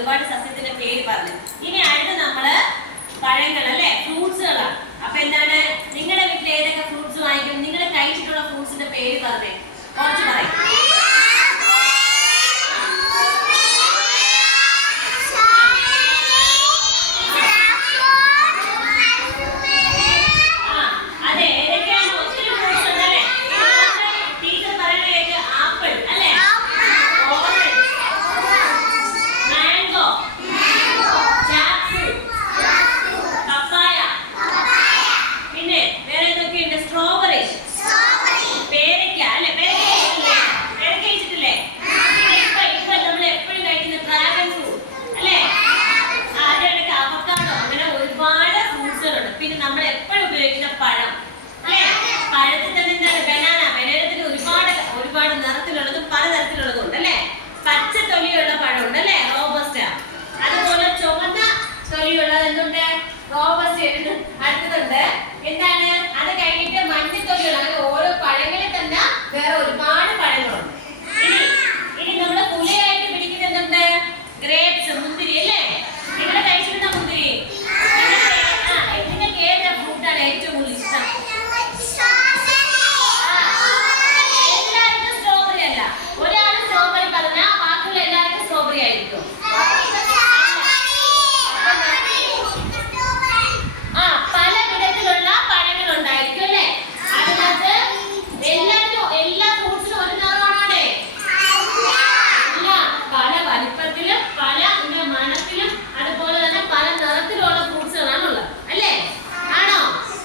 ഒരുപാട് സസ്യത്തിന്റെ പേര് പറഞ്ഞു. ഇനി അടുത്ത് നമ്മള് പഴങ്ങൾ അല്ലേ, ഫ്രൂട്ട്സുകളാണ്. അപ്പൊ എന്താണ്, നിങ്ങളുടെ വീട്ടിൽ ഏതൊക്കെ ഫ്രൂട്ട്സ് വാങ്ങിക്കും? നിങ്ങൾ കഴിച്ചിട്ടുള്ള ഫ്രൂട്ട്സിന്റെ പേര് പറഞ്ഞേ, കുറച്ച് പറയും. പിന്നെ നമ്മൾ എപ്പോഴും ഉപയോഗിക്കുന്ന പഴം അല്ലേ, പഴത്തിൽ തന്നെ എന്താണ്, ബനാന. ബനാനത്തിന് ഒരുപാട് നിറത്തിലുള്ളതും പലതരത്തിലുള്ളതും ഉണ്ട് അല്ലേ. പച്ച തൊലിയുള്ള പഴം ഉണ്ട് അല്ലേ, റോബസ്റ്റ. അതുപോലെ ചുവന്ന തൊലിയുള്ളത് എന്തുണ്ട്, റോബസ്റ്റ അടുത്തതുണ്ട്. എന്താണ്, അത് കഴിഞ്ഞിട്ട് മഞ്ഞ തൊലിയുള്ള, അങ്ങനെ ഓരോ പഴങ്ങളിൽ തന്നെ വേറെ ഒരുപാട് പഴങ്ങളുണ്ട്. ഇനി നമ്മള് പുളിയായിട്ട് പിടിക്കുന്ന എന്തുണ്ട്, ഗ്രേപ്സ്, മുന്തിരി അല്ലേ. നിങ്ങളെ കഴിച്ചിട്ടുണ്ടോ മുന്തിരി? ഏറ്റവും കൂടുതൽ ഇഷ്ടം എല്ലാവർക്കും സ്ട്രോബെറി അല്ല. ഒരാൾ സ്ട്രോബെറി പറഞ്ഞാൽ ബാക്കിയുള്ള എല്ലാവർക്കും സ്ട്രോബെറി ആയിരിക്കും. പല വിധത്തിലുള്ള പഴങ്ങൾ ഉണ്ടായിരിക്കും അല്ലേ. അതിനകത്ത് എല്ലാ ഫ്രൂട്ട്സിനും ഒരു നിറമാണേ. അല്ല, പല വലിപ്പത്തിലും പല മണത്തിലും അതുപോലെ തന്നെ പല നിറത്തിലുള്ള ഫ്രൂട്ട്സുകളാണുള്ളത് അല്ലേ.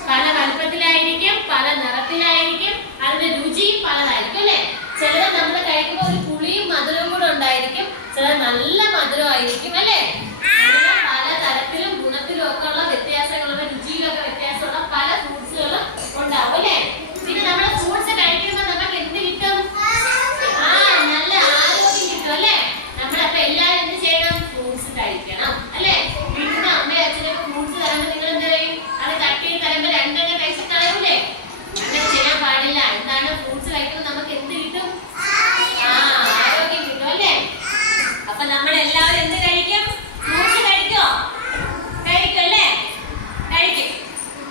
പല വലുപ്പത്തിലായിരിക്കും, പല നിറത്തിലായിരിക്കും, അതിന്റെ രുചിയും പലതായിരിക്കും അല്ലേ. ചിലത് നമ്മൾ കഴിക്കുമ്പോൾ ഒരു പുളിയും മധുരവും കൂടെ ഉണ്ടായിരിക്കും, ചിലത് നല്ല മധുരമായിരിക്കും അല്ലേ.